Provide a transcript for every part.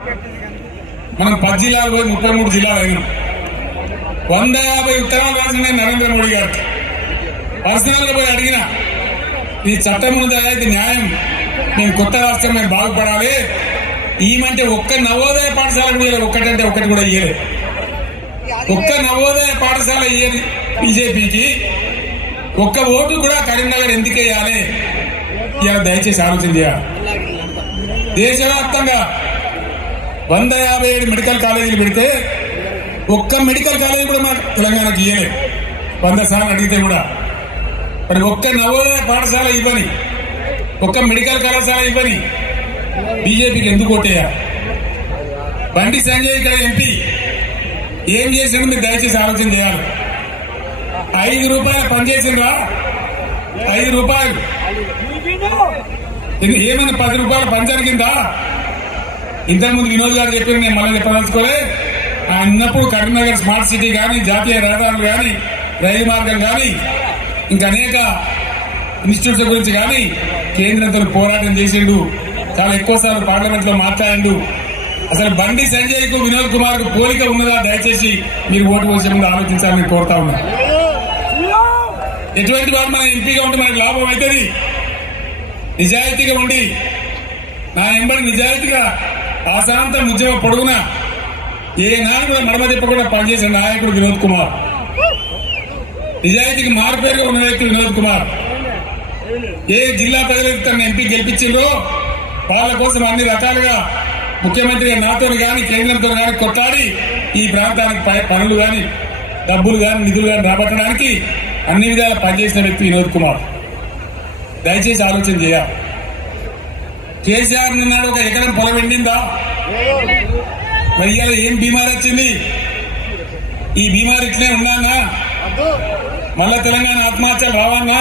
మనం 10 జిల్లాలు పోయి 33 జిల్లాలు అయినాం. 150 ఉత్తరాలు రాసిన నరేంద్ర మోడీ గారికి పర్సనల్ గా పోయి అడిగిన, ఈ చట్టం ఉందా, ఇది న్యాయం, నేను కొత్త రాష్ట్రం మేము బాగుపడాలి, ఈమంటే ఒక్క నవోదయ పాఠశాల కూడా ఒక్కటంటే ఒక్కటి కూడా ఇయ్యలేదు. ఒక్క నవోదయ పాఠశాల ఇయ్యేది బీజేపీకి, ఒక్క ఓటు కూడా కరీంనగర్ ఎందుకు వేయాలి? ఇలా దయచేసి ఆలోచన చేయాలి. దేశవ్యాప్తంగా 157 మెడికల్ కాలేజీలు పెడితే ఒక్క మెడికల్ కాలేజీ కూడా మన తెలంగాణకు ఇయ్యలేదు. 100 సార్లు అడిగితే కూడా మరి ఒక్క నవోదయ పాఠశాల ఇవ్వని, ఒక్క మెడికల్ కళాశాల ఇవ్వని బీజేపీకి ఎందుకు ఓటేయాలి? బండి సంజయ్ ఇక్కడ ఎంపీ ఏం చేసినా మీరు దయచేసి ఆలోచన చేయాలి. 5 రూపాయలు పనిచేసిండ్రా? 5 రూపాయలు ఏమైనా 10 రూపాయలు పని జరిగిందా? ఇంతకుముందు వినోద్ గారు చెప్పారు, నేను మళ్ళీ చెప్పదలుచుకోలే. అన్నప్పుడు కరీంనగర్ స్మార్ట్ సిటీ కానీ, జాతీయ రహదారులు కానీ, రైలు మార్గం కానీ, ఇంకా అనేక ఇన్స్టిట్యూట్స్ గురించి కానీ కేంద్రంతో పోరాటం చేసిండు. చాలా ఎక్కువ సార్లు పార్లమెంట్ లో మాట్లాడిండు. అసలు బండి సంజయ్ కు వినోద్ కుమార్ కు పోలిక ఉన్నదా? దయచేసి మీరు ఓటు వేసే ముందు ఆలోచించాలని కోరుతా ఉన్నా. ఎటువంటి వాడు మన ఎంపీగా ఉంటే మనకు లాభం అవుతుంది. నిజాయితీగా ఉండి నా ఎంబడి నిజాయితీగా ఆశాంతం ఉద్యమ పొడుగున ఏ నాయకుడు మడమ తిప్పకుండా పనిచేసిన నాయకుడు వినోద్ కుమార్. నిజాయితీకి మారుపేరుగా ఉన్న వ్యక్తి వినోద్ కుమార్. ఏ జిల్లా ప్రజలకు తన ఎంపీ గెలిపించిండ్రో వాళ్ళ కోసం అన్ని రకాలుగా ముఖ్యమంత్రిగా నాతో గాని కేంద్రంతో గాని కొట్లాడి ఈ ప్రాంతానికి పనులు గాని, డబ్బులు గాని, నిధులు గాని రాబట్టడానికి అన్ని విధాలా పనిచేసిన వ్యక్తి వినోద్ కుమార్. దయచేసి ఆలోచన చేయాలి. కేసీఆర్ నిన్నాడు ఒక ఎకరం పొలం ఎండిందా? మరి ఇవాళ ఏం బీమారి వచ్చింది? ఈ బీమారి ఇట్లే ఉన్నానా? మళ్ళా తెలంగాణ ఆత్మహత్యలు రావన్నా?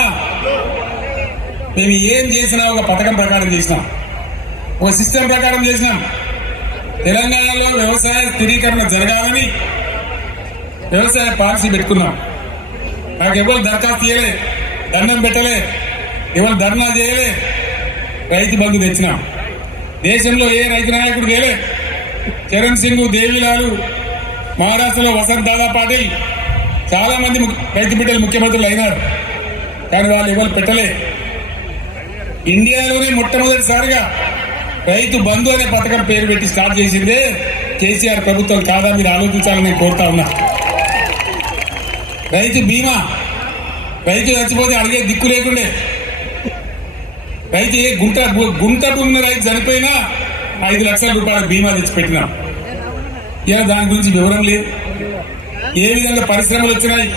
మేము ఏం చేసినా ఒక పథకం ప్రకారం చేసినాం, ఒక సిస్టమ్ ప్రకారం చేసినాం. తెలంగాణలో వ్యవసాయ స్థిరీకరణ జరగాలని వ్యవసాయ పాలసీ పెట్టుకున్నాం. నాకు ఎవరు దరఖాస్తు చేయలే, దండం పెట్టలే, ఎవరు ధర్నా చేయలే. రైతు బంధు తెచ్చినాం. దేశంలో ఏ రైతు నాయకుడు చేయలే. చరణ్ సింగ్, దేవిలాలు, మహారాష్ట్రలో వసంత్ దాదా పాటిల్, చాలా మంది రైతు బిడ్డలు ముఖ్యమంత్రులు అయినారు. కానీ వాళ్ళు ఎవరు పెట్టలే. ఇండియాలోనే మొట్టమొదటిసారిగా రైతు బంధు అనే పథకం పేరు పెట్టి స్టార్ట్ చేసిందే కేసీఆర్ ప్రభుత్వం కాదా? మీరు ఆలోచించాలని నేను కోరుతా ఉన్నా. రైతు బీమా, రైతు చచ్చిపోతే అడిగే దిక్కు లేకుండే. రైతు ఏ గుంట భూమిన రైతు చనిపోయినా 5 లక్షల రూపాయల బీమా తెచ్చిపెట్టినాం. ఇలా దాని గురించి వివరం లేదు. ఏ విధంగా పరిశ్రమలు వచ్చినాయి,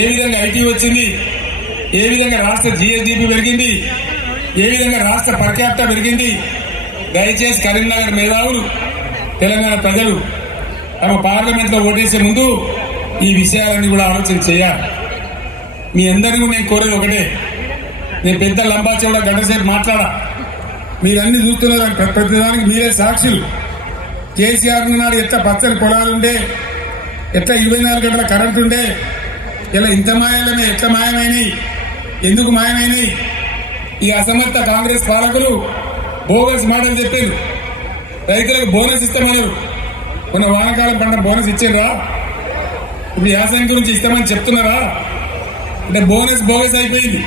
ఏ విధంగా ఐటీ వచ్చింది, ఏ విధంగా రాష్ట్ర జీఎస్డీపీ పెరిగింది, ఏ విధంగా రాష్ట్ర పర్ క్యాపిటా పెరిగింది. దయచేసి కరీంనగర్ మేధావులు, తెలంగాణ ప్రజలు తమ పార్లమెంట్ లో ఓటేసే ముందు ఈ విషయాలన్నీ కూడా ఆలోచన చేయాలి. మీ అందరికీ నేను కోరేది ఒకటే, నేను పెద్ద లంబాచౌడ గంట సేపు మాట్లాడా, మీరన్నీ చూస్తున్నారు, ప్రతిదానికి మీరే సాక్షులు. కేసీఆర్ నాడు ఎంత పచ్చని పొలాలుండే, ఎట్లా 24 గంటల కరెంట్ ఉండే, ఇలా ఇంత మాయలమే ఎట్లా మాయమైనాయి, ఎందుకు మాయమైనాయి? ఈ అసమర్థ కాంగ్రెస్ పాలకులు బోగస్ మాటలు చెప్పారు. రైతులకు బోనస్ ఇస్తామన్నారు. మొన్న వానకాలం పంట బోనస్ ఇచ్చారా? ఇప్పుడు యాసంగి గురించి ఇస్తామని చెప్తున్నారా? అంటే బోనస్ బోగస్ అయిపోయింది.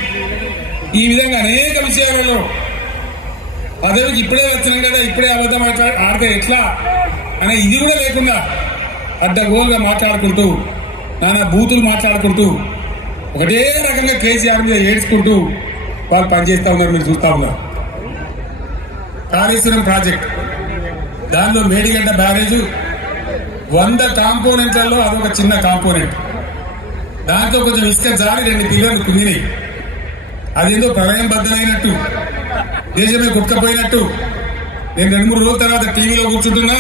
ఈ విధంగా అనేక విషయాలలో పదవికి ఇప్పుడే వచ్చినాం కదా, ఇప్పుడే అబద్ధం ఆడితే ఎట్లా అనే ఇది కూడా లేకుండా అడ్డగోలుగా మాట్లాడుకుంటూ, నానా బూతులు మాట్లాడుకుంటూ, ఒకటే రకంగా కేసీఆర్ మీద ఏడ్చుకుంటూ వాళ్ళు పనిచేస్తా ఉన్నారు. మీరు చూస్తా ఉన్నారు. కాళేశ్వరం ప్రాజెక్ట్, దానిలో మేడిగడ్డ బ్యారేజ్ 100 కాంపోనెంట్లలో అదొక చిన్న కాంపోనెంట్. దాంతో కొంచెం ఇసుక జారి 2 పిల్లలు కుంగినాయి. అదేందో ప్రళయం బద్దలైనట్టు, దేశమే కుట్టుకపోయినట్టు. నేను 2-3 రోజుల తర్వాత టీవీలో కూర్చుంటున్నా,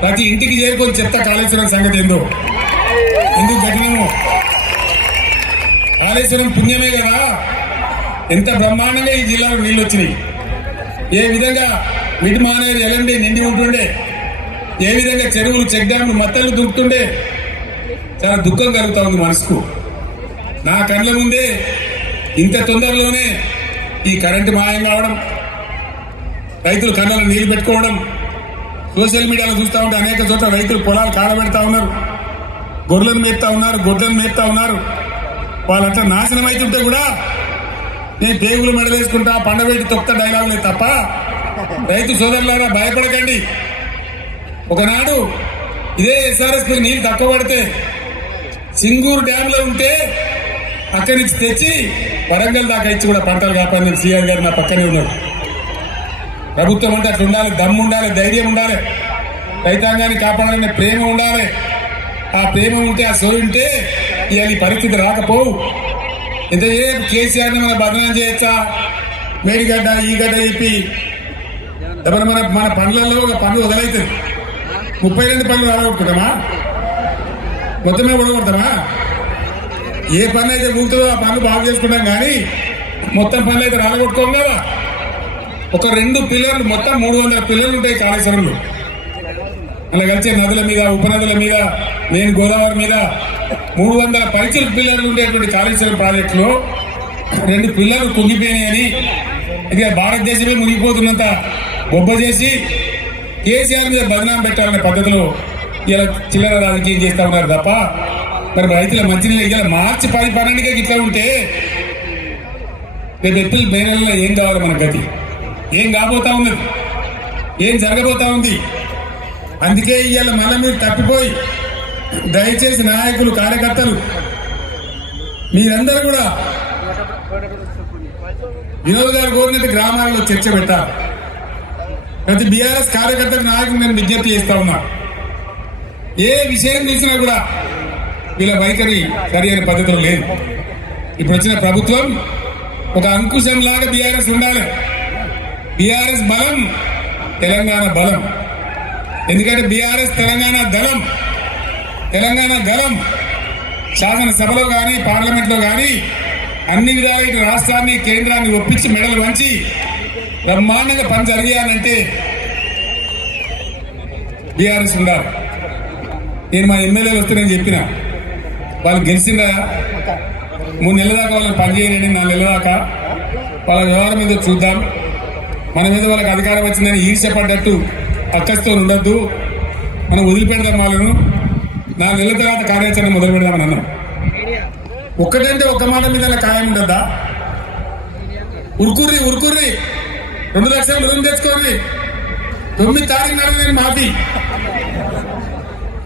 ప్రతి ఇంటికి చేరుకొని చెప్తా కాళేశ్వరం సంగతి ఏందో, ఎందుకు కఠినమో. కాళేశ్వరం పుణ్యమే కదా, ఎంత బ్రహ్మాండంగా ఈ జిల్లాలో నీళ్లు వచ్చినాయి. ఏ విధంగా మిడ్ మానేరు ఎలండి నిండి ఉంటుండే, ఏ విధంగా చెరువులు, చెక్ డ్యాంలు, మత్తలు దుక్కుతుండే. చాలా దుఃఖం కలుగుతా ఉంది మనసుకు. నా కళ్ళ ముందే ఇంత తొందరలోనే ఈ కరెంటు మాయం కావడం, రైతులు కళ్ళలో నీళ్లు పెట్టుకోవడం, సోషల్ మీడియాలో చూస్తూ ఉంటే అనేక చోట్ల రైతులు పొలాలు కాలబెడతా ఉన్నారు, గొర్రెలను మేపుతా ఉన్నారు, గొడ్లను మేపుతా ఉన్నారు. వాళ్ళంతా నాశనం అవుతుంటే కూడా నేను పేగులు మెడలేసుకుంటా పండబెట్టి తొక్త డైలాగులే తప్ప రైతు సోదరులారా భయపడకండి. ఒకనాడు ఇదే ఎస్ఆర్ఎస్పీ నీళ్లు తక్కువ పడితే సింగూరు డ్యామ్ లో ఉంటే అక్కడి నుంచి తెచ్చి వరంగల్ దాకా ఇచ్చి కూడా పంటలు కాపాడిన సీఆర్ గారు నా పక్కనే ఉన్నారు. ప్రభుత్వం అంటే అట్లా ఉండాలి, దమ్ము ఉండాలి, ధైర్యం ఉండాలి, రైతాంగాన్ని కాపాడాలనే ప్రేమ ఉండాలి. ఆ ప్రేమ ఉంటే ఆ సోయి ఉంటే ఇవాళ ఈ పరిస్థితి రాకపోవు. ఎంతసేపు కేసీఆర్ ని మనం బదనాం చేయొచ్చా, మేడిగడ్డ ఈ గడ్డ చెప్పి మన పండ్లలో ఒక పండు వదలవుతుంది. 32 పనులు రాలగొట్టుకుంటామా, మొత్తమే ఉడగొడతామా? ఏ పని అయితే కూతుందో ఆ పనులు బాగు చేసుకుంటాం కానీ మొత్తం పనులు అయితే రాలగొట్టుకోం కదా. ఒక 2 పిల్లర్లు మొత్తం 300 పిల్లర్లు ఉంటాయి కాళేశ్వరంలో. అలా కలిసే నదుల మీద, ఉపనదుల మీద, నేను గోదావరి మీద 300 పైచల పిల్లర్లు ఉండేటువంటి కాళేశ్వరం ప్రాజెక్టు లో 2 పిల్లర్లు కుంగిపోయినాయని ఇక భారతదేశమే మునిగిపోతున్నంత గొప్ప చేసి కేసీఆర్ మీద బదనాం పెట్టాలనే పద్ధతిలో ఇలా చిల్లర రాజకీయం చేస్తా ఉన్నారు తప్ప మరి రైతుల మంచినీళ్ళు ఇలా మార్చి 10-12కే ఇట్లా ఉంటే రేపు ఏప్రిల్ మే నెలలో ఏం కావాలి మన గతి? ఏం కాబోతా ఉన్నది? ఏం జరగబోతా ఉంది? అందుకే ఇవాళ మళ్ళీ మీరు తప్పిపోయి దయచేసి నాయకులు, కార్యకర్తలు మీరందరూ కూడా వినోద్ గారు కోరినట్టు గ్రామాల్లో చర్చ పెట్టాలి. ప్రతి బీఆర్ఎస్ కార్యకర్తకు నాయకులు నేను విజ్ఞప్తి చేస్తా ఉన్నా, ఏ విషయం చూసినా కూడా వీళ్ళ వైఖరి సరి అయిన పద్ధతిలో లేదు. ఇప్పుడు వచ్చిన ప్రభుత్వం ఒక అంకుశం లాగా బీఆర్ఎస్ ఉండాలి. బీఆర్ఎస్ బలం తెలంగాణ బలం. ఎందుకంటే బీఆర్ఎస్ తెలంగాణ దళం, తెలంగాణ గలం. శాసనసభలో గాని పార్లమెంట్ లో గాని అన్ని విధాలుగా ఇటు రాష్ట్రాన్ని, కేంద్రాన్ని ఒప్పించి మెడలు వంచి బ్రహ్మాండంగా పని జరిగానంటే బీఆర్ఎస్ ఉండాలి. నేను మా ఎమ్మెల్యేలు వస్తే నేను చెప్పిన వాళ్ళు గెలిచిందా 3 నెలల దాకా వాళ్ళని పనిచేయండి, 4 నెలల దాకా వాళ్ళ వ్యవహారం మీద చూద్దాం. మన మీద వాళ్ళకి అధికారం వచ్చిందని ఈర్ష్యపడ్డట్టు అక్కస్తో ఉండద్దు, మనం వదిలిపెడదాం వాళ్ళను. 4 నెలల తర్వాత కార్యాచరణ మొదలు పెడదామని అన్నాం. ఒక్కటంటే ఒక్క మాట మీద ఖాయం ఉండద్దా? ఉరుకుర్రి 2 లక్షలు రుణం తెచ్చుకోండి. 9 తారీఖు నాడు నేను మాఫీ,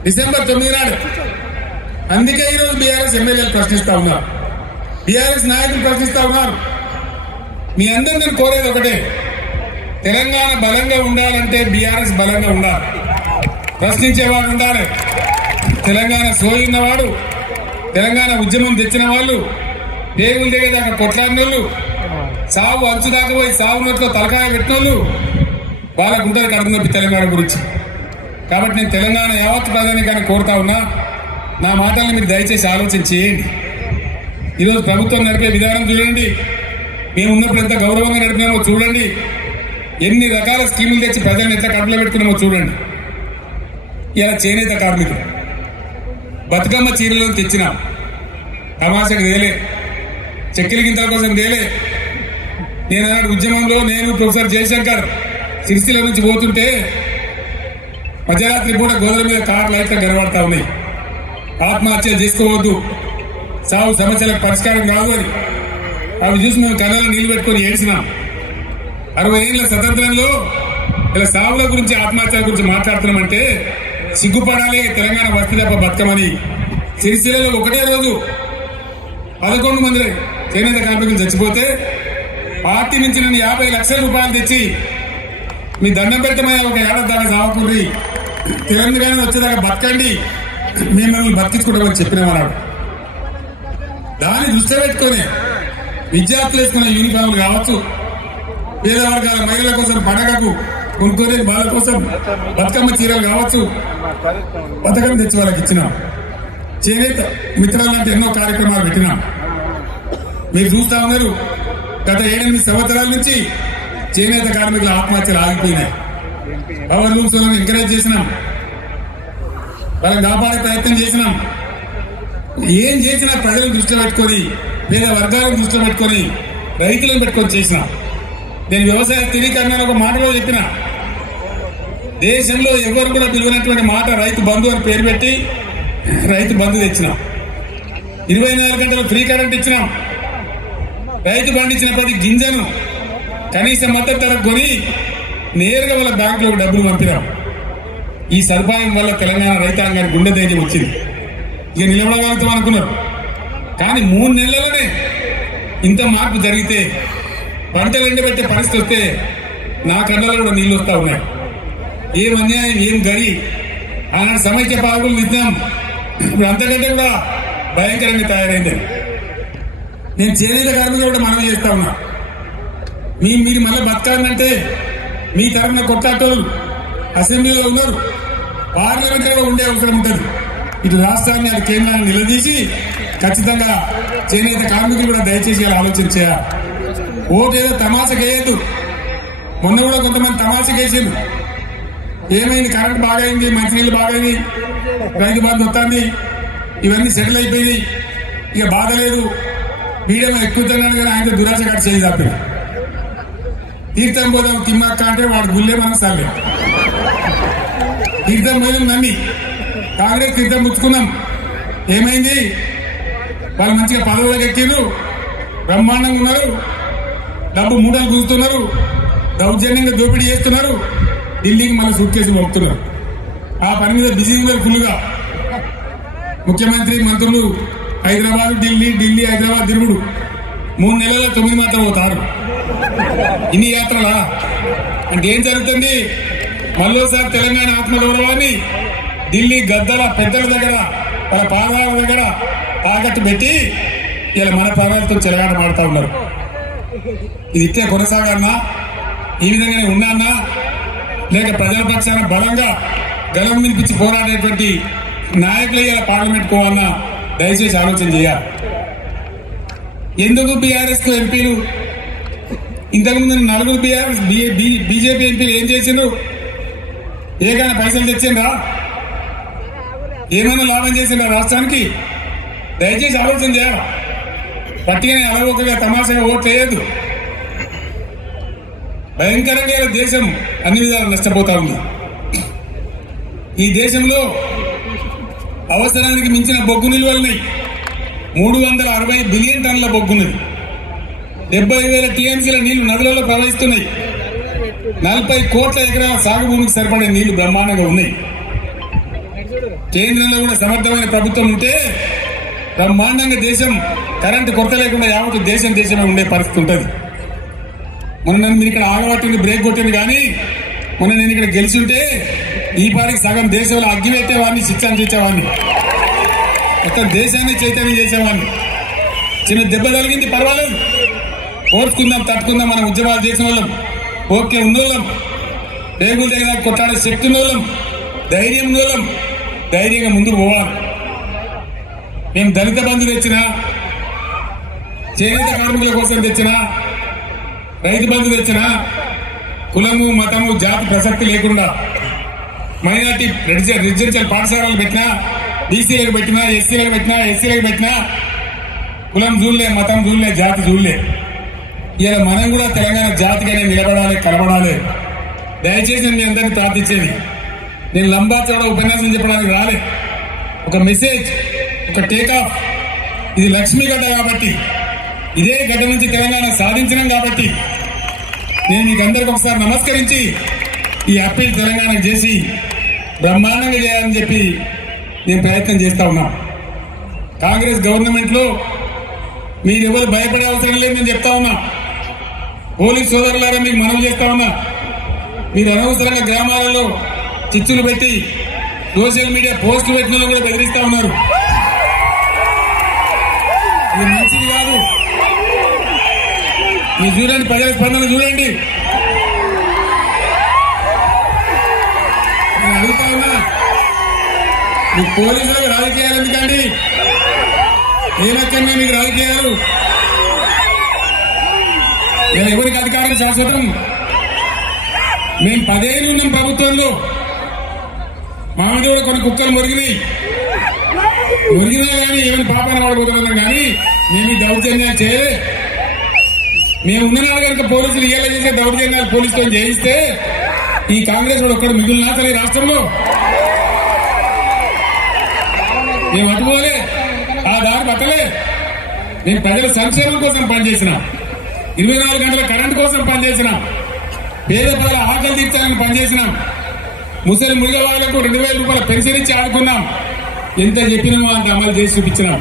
డిసెంబర్ 9 నాడు. అందుకే ఈరోజు బీఆర్ఎస్ ఎమ్మెల్యేలు ప్రశ్నిస్తా ఉన్నారు, బీఆర్ఎస్ నాయకులు ప్రశ్నిస్తా ఉన్నారు. మీ అందరూ నేను కోరేది ఒకటే, తెలంగాణ బలంగా ఉండాలంటే బీఆర్ఎస్ బలంగా ఉండాలి, ప్రశ్నించేవాడు ఉండాలి. తెలంగాణ సోయి ఉన్నవాడు, తెలంగాణ ఉద్యమం తెచ్చిన వాళ్ళు, దేవుని దగ్గర దాకా కొట్లాడినోళ్ళు, సాగు అంచు దాకా పోయి సాగు నోట్లో తలకాయ పెట్టినోళ్ళు, వాళ్ళకు ఉంటుంది కడుపు నొప్పి తెలంగాణ గురించి. కాబట్టి నేను తెలంగాణ యావత్ ప్రధానికాన్ని కోరుతా ఉన్నా, నా మాటల్ని మీరు దయచేసి ఆలోచన చేయండి. ఈరోజు ప్రభుత్వం నడిపే విధానం చూడండి, మేము ఉన్నప్పుడు ఎంత గౌరవంగా నడిపినామో చూడండి, ఎన్ని రకాల స్కీములు తెచ్చి ప్రజలను ఎట్లా కడుపులో పెట్టుకున్నామో చూడండి. ఇలా చేనేత కార్మికులు బతుకమ్మ చీరలను తెచ్చినాం, తమాషకు తేలే, చక్కెర గింతల కోసం తేలే. నేను అన్నాడు ఉద్యమంలో నేను ప్రొఫెసర్ జయశంకర్ సిరిసిల్ల నుంచి పోతుంటే మధ్యరాత్రి పూట గోదల మీద కార్ లైట్లు కనబడతా ఉన్నాయి. ఆత్మహత్యలు చేసుకోవద్దు, సాగు సమస్యలకు పరిష్కారం కాదు అని. అవి చూసి మేము కళ్ళలో నీళ్లు పెట్టుకుని ఏడ్చినాం. 60 ఏళ్ల స్వతంత్రంలో ఇలా సాగుల గురించి, ఆత్మహత్యల గురించి మాట్లాడుతున్నామంటే సిగ్గుపడాలి. తెలంగాణ వస్తు తప్ప బతకమని సిరిసిల్లలో ఒకటే రోజు 11 మంది చేనేత కార్మికులు చచ్చిపోతే పార్టీ నుంచి నేను 50 లక్షల రూపాయలు తెచ్చి మీ దండం పెట్టమని ఒక ఏడాది దాకా సాగుకుర్రి, తెలంగాణ వచ్చేదాకా బతకండి, మేము మిమ్మల్ని బతికించుకుంటామని చెప్పినామన్నాడు. దాన్ని దృష్టిలో పెట్టుకుని విద్యార్థులు వేసుకున్న యూనిఫామ్లు కావచ్చు, పేద వర్గాల మహిళల కోసం పండగకు కొనుక్కోలేని వాళ్ళ కోసం బతుకమ్మ చీరలు కావచ్చు, పథకం తెచ్చి వాళ్ళకి ఇచ్చినాం. చేనేత మిత్రాలంటే ఎన్నో కార్యక్రమాలు పెట్టినాం. మీరు చూస్తా ఉన్నారు, గత 7-8 సంవత్సరాల నుంచి చేనేత కార్మికుల ఆత్మహత్యలు ఆగిపోయినాయి. పవర్ లూమ్స్ ఎంకరేజ్ చేసినాం, వాళ్ళని కాపాడే ప్రయత్నం చేసినాం. ఏం చేసినా ప్రజలను దృష్టిలో పెట్టుకొని, పేద వర్గాలను దృష్టిలో పెట్టుకొని, రైతులను పెట్టుకొని చేసినాం. నేను వ్యవసాయ స్థిరీకరణ ఒక మాటలో చెప్పిన, దేశంలో ఎవరు కూడా పిలువనటువంటి మాట రైతు బంధు అని పేరు పెట్టి రైతు బంధు తెచ్చినాం. 24 గంటలు ఫ్రీ కరెంట్ ఇచ్చినాం. రైతు పండించిన ప్రతి గింజను కనీస మద్దతు ధరకు కొని నేరుగా వాళ్ళ బ్యాంకులకు డబ్బులు పంపినాం. ఈ సదుపాయం వల్ల తెలంగాణ రైతాంగానికి గుండె ధైర్యం వచ్చింది. ఇక నిలబడగలుగుతాం అనుకున్నారు. కానీ 3 నెలలనే ఇంత మార్పు జరిగితే పంటలు ఎండబెట్టే పరిస్థితి వస్తే నా కళ్ళలో కూడా నీళ్లు వస్తా ఉన్నాయి. ఏం అన్యాయం, ఏం గడి. ఆనాడు సమైక్య పాలకులు విద్దాం, ఇప్పుడు అంతకంటే కూడా భయంకరంగా తయారైంది. నేను చేనేత కార్మికులు కూడా మనం చేస్తా ఉన్నా. మీరు మళ్ళీ బతకాలంటే మీ తరఫున కొట్లాటోళ్ళు అసెంబ్లీలో ఉన్నారు, పార్లమెంట్ లో ఉండే అవసరం ఉంటుంది. ఇటు రాష్ట్రాన్ని అటు కేంద్రాన్ని నిలదీసి ఖచ్చితంగా చేనేత కార్మికులు కూడా దయచేసి ఆలోచన చేయాలి. ఓటు ఏదో తమాషకేయద్దు. మొన్న కూడా కొంతమంది తమాషకేసింది. ఏమైంది, కరెంట్ బాగైంది, మంచినీళ్ళు బాగైంది, రైతు బంధు వస్తుంది, ఇవన్నీ సెటిల్ అయిపోయింది, ఇక బాధ లేదు, మీడియం ఎక్కుతున్నాను. కానీ ఆయన దురాశ కట్టి చేయి తప్పి తీర్థం పోదాం తిమ్మక్క అంటే వాడు గుళ్ళే మనం సర్లే. తీర్థం పోయినాం నమ్మి, కాంగ్రెస్ తీర్థం పుచ్చుకున్నాం. ఏమైంది, వాళ్ళు మంచిగా పదవులకు ఎక్కిరు, బ్రహ్మాండంగా ఉన్నారు, డబ్బు మూటలు కూస్తున్నారు, దౌర్జన్యంగా దోపిడీ చేస్తున్నారు, ఢిల్లీకి మళ్ళీ సూట్ కేసు పంపుతున్నారు. ఆ పని మీద బిజీ ఉన్నారు ఫుల్గా. ముఖ్యమంత్రి మంత్రులు హైదరాబాద్ ఢిల్లీ, ఢిల్లీ హైదరాబాద్ తిరుగుడు. 3 నెలల 9 మాత్రం పోతారు. ఇన్ని యాత్రలా అంటే ఏం జరుగుతుంది? మరోసారి తెలంగాణ ఆత్మగౌరవాన్ని ఢిల్లీ గద్దల పెద్దల దగ్గర, వాళ్ళ పాదాల దగ్గర తాకట్టు పెట్టి ఇలా మన ప్రాణాలతో చెలగాట మాడుతూ ఉన్నారు. ఇది ఇట్టే కొనసాగన్నా, ఈ విధంగానే ఉన్నానా, లేక ప్రజల పక్షాన బలంగా గలం వినిపించి పోరాడేటువంటి నాయకులు ఇలా పార్లమెంట్ పోవాలన్నా దయచేసి ఆలోచన చేయాలి. ఎందుకు బీఆర్ఎస్ కు ఎంపీలు ఇంతకుముందు 4 బీజేపీ ఎంపీలు ఏం చేసిండ్రు? ఏకైనా పైసలు తెచ్చిండ్రా? ఏమైనా లాభం చేసిండ్రా రాష్ట్రానికి? దయచేసి ఆలోచన చేయాలి. పట్టిగానే అలవోకగా తమాషగా ఓట్లు వేయద్దు. భయంకరంగా దేశం అన్ని విధాలు నష్టపోతా ఉంది. ఈ దేశంలో అవసరానికి మించిన బొగ్గు నిల్వలున్నాయి. 360 బిలియన్ టన్నుల బొగ్గున్నది. 70,000 టీఎంసీల నీళ్లు నదులలో ప్రవహిస్తున్నాయి. 40 కోట్ల ఎకరాల సాగు భూమికి సరిపడే నీళ్లు బ్రహ్మాండంగా ఉన్నాయి. కేంద్రంలో కూడా సమర్థమైన ప్రభుత్వం ఉంటే బ్రహ్మాండంగా దేశం కరెంటు కొరత లేకుండా యావత్తు దేశమే ఉండే పరిస్థితి ఉంటుంది. మొన్న నన్ను మీరు ఇక్కడ ఆగబట్టింది, బ్రేక్ కొట్టింది. కానీ మొన్న నేను ఇక్కడ గెలిచి ఉంటే ఈ పాటికి సగం దేశంలో అగ్గి పెట్టేవాడిని, శిక్షణ చేసేవాడిని, మొత్తం దేశాన్ని చైతన్యం చేసేవాడిని. చిన్న దెబ్బ కలిగింది, పర్వాలేదు, ఓర్చుకుందాం, తట్టుకుందాం. మనం ఉద్యమాలు చేసిన వాళ్ళం, ఓకే ఉన్నోళ్ళం, రేగుల దగ్గర కొట్టాడే శక్తి ఉన్నోళ్ళం, ధైర్యం ఉన్నోళ్ళం, ధైర్యంగా ముందుకు పోవాలి. మేము దళిత బంధు తెచ్చినా, చేనేత కార్మికుల కోసం తెచ్చినా, రైతు బంధు తెచ్చినా, కులము మతము జాతి ప్రసక్తి లేకుండా మైనార్టీ రెసిడెన్షియల్ పాఠశాలలు పెట్టినా, బీసీలకు పెట్టినా, ఎస్సీలకు పెట్టినా, ఎస్సీలకు పెట్టినా, కులం చూడలే, మతం చూడలే, జాతి చూడలే. ఇలా మనం కూడా తెలంగాణ జాతిగానే నిలబడాలి, కలబడాలి. దయచేసి మీ అందరినీ ప్రార్థించేది, నేను లంబాచోడ ఉపన్యాసం చెప్పడానికి రాలే. ఒక మెసేజ్, ఒక టేకాఫ్. ఇది లక్ష్మీ గడ్డ కాబట్టి, ఇదే గడ్డ నుంచి తెలంగాణ సాధించినాం కాబట్టి నేను మీకు అందరికి ఒకసారి నమస్కరించి ఈ అప్పీల్ తెలంగాణకు చేసి బ్రహ్మాండంగా చేయాలని చెప్పి నేను ప్రయత్నం చేస్తా ఉన్నా. కాంగ్రెస్ గవర్నమెంట్ లో మీరెవరు భయపడే అవసరం లేదు నేను చెప్తా ఉన్నా. పోలీస్ సోదరులారా మీకు మనవి చేస్తా ఉన్నా, మీరు అనవసరంగా గ్రామాలలో చిచ్చులు పెట్టి సోషల్ మీడియా పోస్టులు పెట్టిన కూడా బెదిరిస్తా ఉన్నారు. ఇది మంచిది కాదు. మీరు చూడండి, ప్రజల స్పందన చూడండి. నేను అడుగుతా ఉన్నా, మీ పోలీసులకు రాజకీయాలు ఎందుకండి? ఏ లెక్కన్నా మీకు రాజకీయాలు? నేను ఎవరికి అధికారం శాశ్వతం? మేము 10 ఏళ్ళు ఉన్నాం ప్రభుత్వంలో. మా మీద కూడా కొన్ని కుక్కలు మురిగినా కానీ ఏమైనా పాపాన్ని వాడబోతున్నాం. కానీ మేము ఈ దౌర్జన్యాలు చేయలే. మేము ఉన్న కనుక పోలీసులు ఇయ్యాల చేసే దౌర్జన్యాలు పోలీసుతో చేయిస్తే ఈ కాంగ్రెస్ వాడు ఒక్కడు మిగిలిన అసలు ఈ రాష్ట్రంలో మేము అటుపోలే, ఆ దారి పట్టలే. నేను ప్రజల సంక్షేమం కోసం పనిచేసిన, 24 గంటల కరెంటు కోసం పనిచేసిన, పేద ప్రజల ఆకలి తీర్చాలని పనిచేసినాం, ముసలి మృగవాళ్లకు 2000 రూపాయల పెన్షన్ ఇచ్చి ఆడుకున్నాం. ఎంత చెప్పినామో అంత అమలు చేసి చూపించినాం.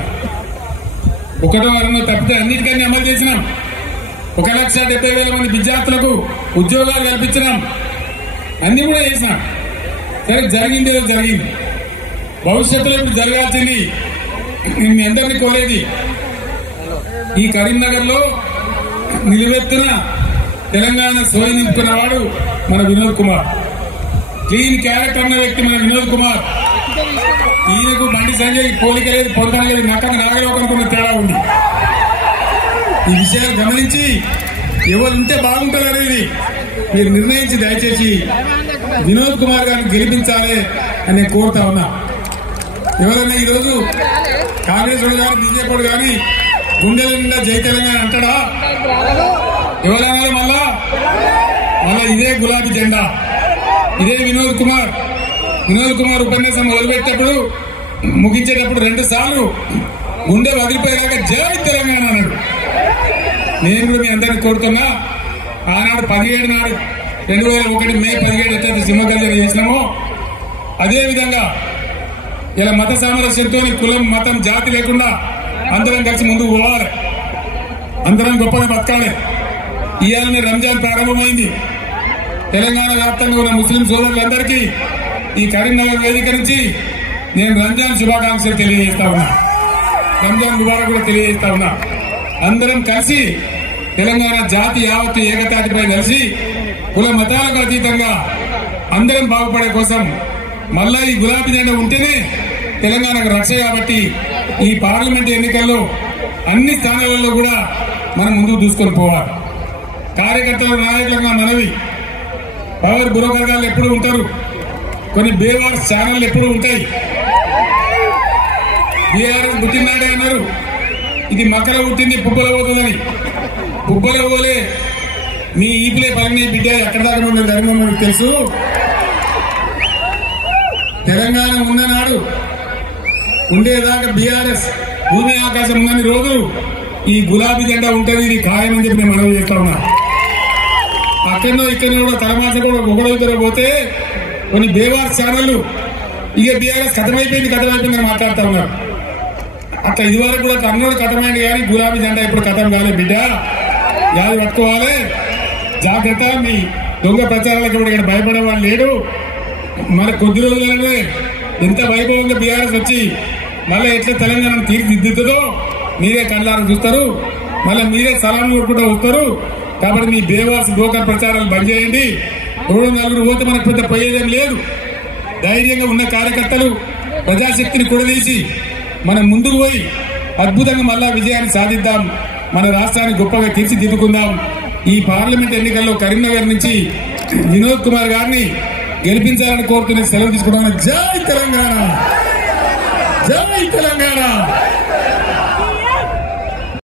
ఒకటో వారంలో తప్పితే అన్నిటికన్నీ అమలు చేసినాం. 1,70,000 మంది విద్యార్థులకు ఉద్యోగాలు కల్పించినాం. అన్ని కూడా చేసినాం. సరే, జరిగింది ఏదో జరిగింది. భవిష్యత్తులో ఇప్పుడు జరగాల్సింది మీ అందరినీ కోరేది, ఈ కరీంనగర్ లో నిలువెత్తున తెలంగాణ సోయి నింపుకున్నవాడు మన వినోద్ కుమార్. క్లీన్ క్యారెక్టర్ అన్న వ్యక్తి మన వినోద్ కుమార్. ఈయనకు బండి సంజయ్ పోలిక లేదు, పొందడం లేదు, నక్కన నాగలోకనుకున్న తేడా ఉంది. ఈ విషయాలు గమనించి ఎవరుంటే బాగుంటారనేది మీరు నిర్ణయించి దయచేసి వినోద్ కుమార్ గారిని గెలిపించాలి అని నేను కోరుతా ఉన్నా. ఎవరైనా ఈరోజు కాంగ్రెస్ వాడు కానీ బీజేపీ కానీ గుండెల నిండా జై తెలంగాణ అంటాడా? ఎవరన్నా మళ్ళా ఇదే గులాబీ జెండా, ఇదే వినోద్ కుమార్ ఉపన్యాసం మొదలుపెట్టేటప్పుడు ముగించేటప్పుడు 2 సార్లు గుండె వదిలిపోయేలాగా జై తెలంగాణ అన్నాడు. నేను కూడా మీ అందరినీ కోరుతున్నా, ఆనాడు 17 నాడు 2001 మే 17 అయితే సింహగర్జన చేసినామో అదేవిధంగా ఇలా మత సామరస్యంతో కులం మతం జాతి లేకుండా అందరం కలిసి ముందుకు పోవాలి, అందరం గొప్పగా బతకాలి. ఇవాళ రంజాన్ ప్రారంభమైంది. తెలంగాణ వ్యాప్తంగా ఉన్న ముస్లిం సోదరులందరికీ ఈ కరీంనగర్ వేదిక నుంచి నేను రంజాన్ శుభాకాంక్షలు తెలియజేస్తా ఉన్నా, రంజాన్ ముబారక్ కూడా తెలియజేస్తా ఉన్నా. అందరం కలిసి తెలంగాణ జాతి యావత్తు ఏకతాటిపై కలిసి కుల మతాలకు అతీతంగా అందరం బాగుపడే కోసం మళ్ళా ఈ గులాబీ జెండా ఉంటేనే తెలంగాణకు రక్ష. కాబట్టి ఈ పార్లమెంట్ ఎన్నికల్లో అన్ని స్థానాలలో కూడా మనం ముందుకు దూసుకొని పోవాలి. కార్యకర్తల నాయకులుగా మనవి, పవర్ బ్రోకర్గాళ్ళు ఎప్పుడు ఉంటారు, కొన్ని బేవార్స్ ఛానళ్ళు ఎప్పుడు ఉంటాయి. బీఆర్ఎస్ పుట్టినాడే అన్నారు, ఇది మక్కల పుట్టింది పుబ్బల పోతుందని. పుబ్బల పోలే మీ ఈపులే పని బిడ్డ ఎక్కడ దాకా ఉన్న ధర్మం తెలుసు. తెలంగాణ ఉన్ననాడు ఉండేదాకా బీఆర్ఎస్ భూమి ఆకాశం ఉన్నన్ని రోజులు ఈ గులాబీ జెండా ఉంటుంది, ఇది ఖాయమని చెప్పి నేను మనవి చేస్తా ఉన్నా. అక్కడనో ఇక్కడనో కూడా తలమాస కూడా ఒకడవుతారో పోతే కొన్ని బేవార్స్ ఛానళ్లు ఇక బీఆర్ఎస్ కథమైపోయింది మాట్లాడుతా ఉన్నారు. అట్లా ఇదివరకు కూడా కర్నూలు కథమైంది కానీ గులాబీ జెండా ఇప్పుడు కథం కాలేదు బిడ్డ, యాది పట్టుకోవాలి, జాగ్రత్త. మీ దొంగ ప్రచారాలకు కూడా ఇక్కడ భయపడే వాళ్ళు లేడు. మరి కొద్ది రోజులనే ఎంత వైభవంగా బీఆర్ఎస్ వచ్చి మళ్ళీ ఎట్లా తెలంగాణను తీర్చిదిద్దుతుందో మీరే కళ్ళారా చూస్తారు, మళ్ళీ మీరే సలాం కొట్టుకుంటూ వస్తారు. కాబట్టి మీ బేవార్స్ బ్రోకర్ ప్రచారాలు బంద్ చేయండి. 3-4 పోతే మనకు పెద్ద పోయేదేం లేదు. ధైర్యంగా ఉన్న కార్యకర్తలు ప్రజాశక్తిని కూడదీసి మనం ముందుకు పోయి అద్భుతంగా మళ్ళా విజయాన్ని సాధిద్దాం, మన రాష్ట్రాన్ని గొప్పగా తీర్చిదిద్దుకుందాం. ఈ పార్లమెంట్ ఎన్నికల్లో కరీంనగర్ నుంచి వినోద్ కుమార్ గారిని గెలిపించాలని కోరుతున్న సెలవు తీసుకుంటాను. జై తెలంగాణ, జై తెలంగాణ.